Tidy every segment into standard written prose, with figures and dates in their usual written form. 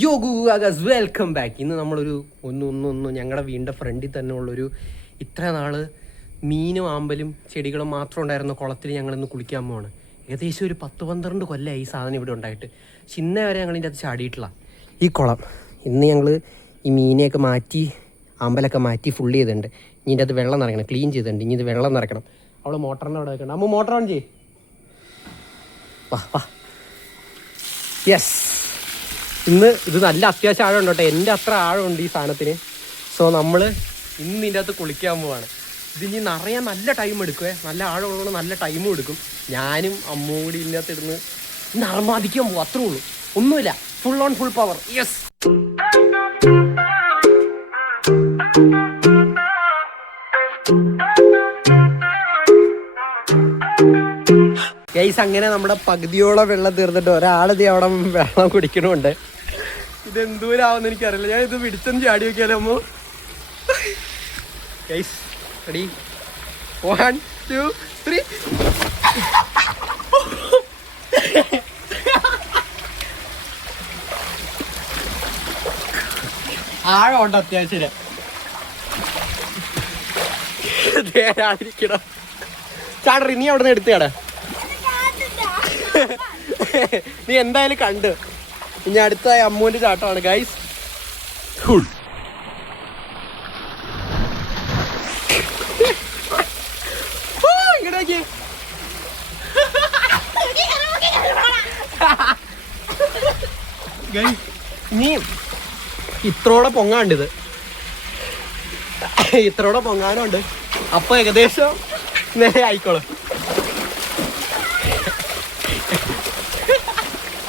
യോ ഗൂഗാസ് welcome back. ഇന്ന് നമ്മളൊരു ഞങ്ങളുടെ വീടിൻ്റെ ഫ്രണ്ടിൽ തന്നെ ഉള്ളൊരു ഇത്ര നാൾ മീനും ആമ്പലും ചെടികളും മാത്രം ഉണ്ടായിരുന്ന കുളത്തിൽ ഞങ്ങളിന്ന് കുളിക്കാൻ പോവാണ്. ഏകദേശം ഒരു 10-12 കൊല്ലമായി ഈ സാധനം ഇവിടെ ഉണ്ടായിട്ട്. പക്ഷെ ഇന്നേ വരെ ഞങ്ങളിതിൻ്റെ അത് ചാടിയിട്ടില്ല ഈ കുളം. ഇന്ന് ഞങ്ങൾ ഈ മീനെയൊക്കെ മാറ്റി ആമ്പലൊക്കെ മാറ്റി ഫുൾ ചെയ്തിട്ടുണ്ട്. ഇനി ഇതിൻ്റെ അത് വെള്ളം നിറയ്ക്കണം, ക്ലീൻ ചെയ്തിട്ടുണ്ട്. ഇനി ഇത് വെള്ളം നിറയ്ക്കണം. അവൾ മോട്ടറിൻ്റെ അവിടെ വെക്കണം. അമ്മ മോട്ടർ ഓൺ ചെയ്യ്. വാ വാ. യെസ്, ഇന്ന് ഇത് നല്ല അത്യാവശ്യം ആഴം ഉണ്ട് കേട്ടോ. എൻ്റെ അത്ര ആഴമുണ്ട് ഈ സാധനത്തിന്. സോ നമ്മൾ ഇന്ന് ഇതിൻ്റെ അകത്ത് കുളിക്കാൻ പോവാണ്. ഇതിനി നിറയാൻ നല്ല ടൈം എടുക്കുവേ. നല്ല ആഴമുള്ളതുകൊണ്ട് നല്ല ടൈമും എടുക്കും. ഞാനും അമ്മയും കൂടി ഇതിൻ്റെ അകത്ത് ഇരുന്ന് നർമാദിക്കാൻ പോകും. അത്രേ ഉള്ളൂ, ഒന്നുമില്ല. Full on full power. Yes. Guys, അങ്ങനെ നമ്മുടെ പകുതിയോളം വെള്ളം തീർന്നിട്ട് ഒരാളിത് അവിടെ വെള്ളം കുടിക്കണമുണ്ട്. ഇതെന്തൂരാവുമെന്ന് എനിക്കറിയില്ല. ഞാൻ ഇത് പിടിച്ചൊന്ന് ചാടി വെക്കാലോ അമ്മ. Guys ready, 1 2 3. ആഴമുണ്ട് അത്യാവശ്യം. ചാടറി, നീ അവിടെ നിന്ന് എടുത്തേടാ. നീ എന്തായാലും കണ്ട്. ഇനി അടുത്ത അമ്മൂന്റെ ചാട്ടമാണ് ഗൈസ്. ഇങ്ങോട്ടേക്ക് ഇനി ഇത്രോടെ പൊങ്ങാണ്ടിത്, ഇത്രോടെ പൊങ്ങാനുണ്ട്. അപ്പൊ ഏകദേശം നേരെ ആയിക്കോളും.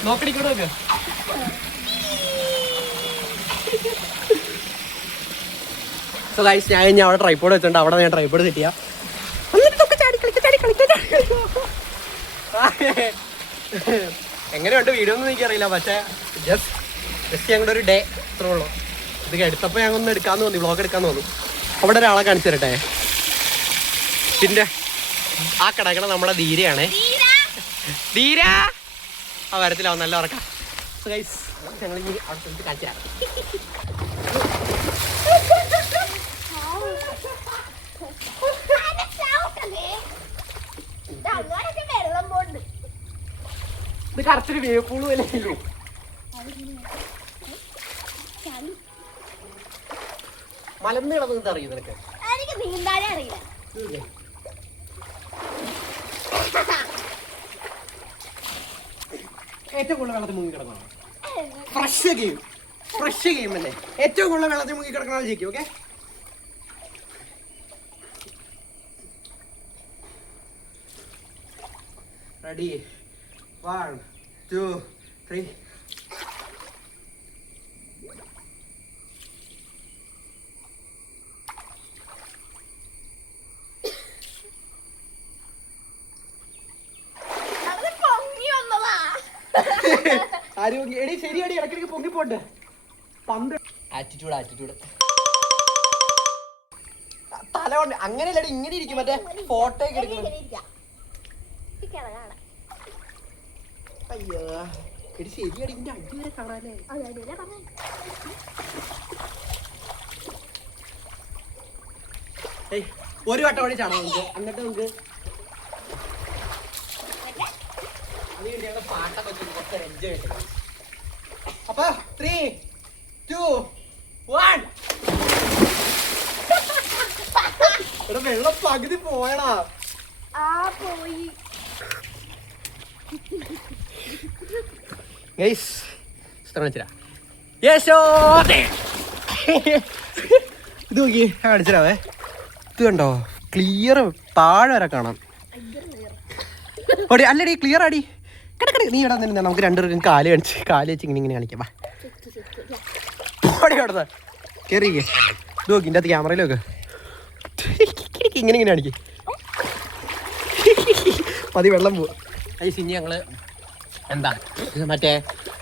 നോക്കടിക്കൂടെ. സോ ഗൈസ്, ഞാൻ കഴിഞ്ഞാൽ അവിടെ ട്രൈപ്പോഡ് വെച്ചിട്ടുണ്ട്. അവിടെ ഞാൻ ട്രൈപ്പോഡ് സെറ്റ് ചെയ്യാം. എങ്ങനെയുണ്ട് വീഡിയോ ഒന്നും എനിക്കറിയില്ല, പക്ഷേ ജസ്റ്റ് ഞങ്ങളുടെ ഒരു ഡേ ഇത്രേ ഉള്ളൂ. ഇത് എടുത്തപ്പോൾ ഞങ്ങൾ ഒന്ന് എടുക്കാമെന്ന് തോന്നി, വ്ളോഗ് എടുക്കാമെന്ന് തോന്നി. അവിടെ ഒരാളെ കാണിച്ചു തരട്ടെ. പിന്നെ ആ കിടക്കണ നമ്മുടെ ധീരയാണേ. ധീര ആ വരത്തിലാവും, നല്ല ഉറക്കാം. സോ ഗൈസ്, ഞങ്ങൾ ഇനി അവിടെ കാണിച്ചു തരാം. ഇത് കറച്ചൊരു വേപ്പൂള് പോലെ ഇല്ലേ? മലന്ന് കിടന്നത് അറിയും നിനക്ക്? ഏറ്റവും കൂടുതൽ വെള്ളത്തിൽ മുങ്ങി കിടക്കണം. ഫ്രഷ് ഗെയിം അല്ലേ? ഏറ്റവും കൂടുതൽ വെള്ളത്തിൽ മുങ്ങി കിടക്കണം ജയിക്കും. Okay, ready, 1 2 3. എടി ശരിയടി, ഇടയ്ക്കിടയ്ക്ക് പൊങ്ങിപ്പോട്ടെ. പന്ത് ആറ്റിറ്റ്യൂഡ് തല കൊണ്ട് അങ്ങനെയല്ലടി, ഇങ്ങനെ ഇരിക്കും. മറ്റേ ഫോട്ടോ ഒക്കെ എടുക്കണം. അയ്യോ എടി ശരിയടി, ഇതിന്റെ അടി വരെ കാണാല്ലേ? ഒരു വട്ടം കൂടി ചാടാം നമുക്ക്. എന്നിട്ട് നമുക്ക് പാട്ടൊക്കെ കുറച്ച് എൻജോയ് ചെയ്യണം. അപ്പൊ 3 2 1. ഇവിടെ വെള്ളം പകുതി പോയടാ. ഗൈസ് ഇത് നോക്കി, കാണിച്ചരാവേ. ഇത് കണ്ടോ, ക്ലിയർ താഴെ വരെ കാണാം. ഓടി അല്ലടി, ക്ലിയർ ആടി. കിടക്കടി, നീ ഇവിടെ തന്നെ. നമുക്ക് രണ്ടുപേർക്കും കാല് വെച്ച് ഇങ്ങനെ കാണിക്കാം. ഓടി അവിടെ കയറിക്കേ. ഇത് നോക്കി, ഇതിൻ്റെ അകത്ത് ക്യാമറയിൽ നോക്ക്. ഇങ്ങനെ കാണിക്കേ. മതി, വെള്ളം പോവാ. ഐസ്, ഇനി ഞങ്ങൾ എന്താ മറ്റേ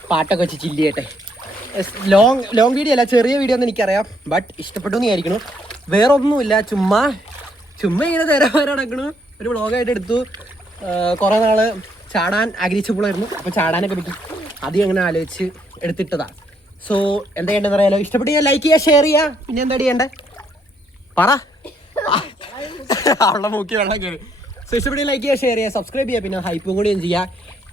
പാട്ടൊക്കെ വെച്ച് ചില്ല് ചെയ്യട്ടെ. ലോങ് വീഡിയോ അല്ല, ചെറിയ വീഡിയോ എന്ന് എനിക്കറിയാം. ബട്ട് ഇഷ്ടപ്പെട്ടു എന്ന് വിചാരിക്കണു. വേറെ ഒന്നുമില്ല, ചുമ്മാ ഇങ്ങനെ നടക്കണു. ഒരു വ്ളോഗായിട്ട് എടുത്തു. കുറേ നാൾ ചാടാൻ ആഗ്രഹിച്ചപ്പോഴായിരുന്നു. അപ്പോൾ ചാടാനൊക്കെ പറ്റി അധികം അങ്ങനെ ആലോചിച്ച് എടുത്തിട്ടതാണ്. സോ എന്താ ചെയ്യേണ്ടതെന്ന് അറിയാലോ, ഇഷ്ടപ്പെട്ട് ലൈക്ക് ചെയ്യുക, ഷെയർ ചെയ്യുക, പിന്നെ എന്താ ചെയ്യണ്ടേ പറ. അവളുടെ മൂക്കി വെള്ളം കയറി. സോ ഇഷ്ടപ്പെട്ട് ലൈക്ക് ചെയ്യുക, ഷെയർ ചെയ്യുക, സബ്സ്ക്രൈബ് ചെയ്യുക, പിന്നെ ഹൈപ്പും കൂടി ചെയ്യുക.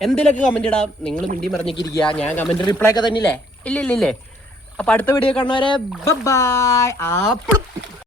എന്തെങ്കിലുമൊക്കെ കമൻറ്റ് ഇടാം. നിങ്ങൾ മിണ്ടി പറഞ്ഞിരിക്കുക, ഞാൻ കമൻറ്റ് റിപ്ലൈ ഒക്കെ തന്നെയില്ലേ? ഇല്ലേ. അപ്പോൾ അടുത്ത വീഡിയോ കാണുന്നവരെ ബൈ.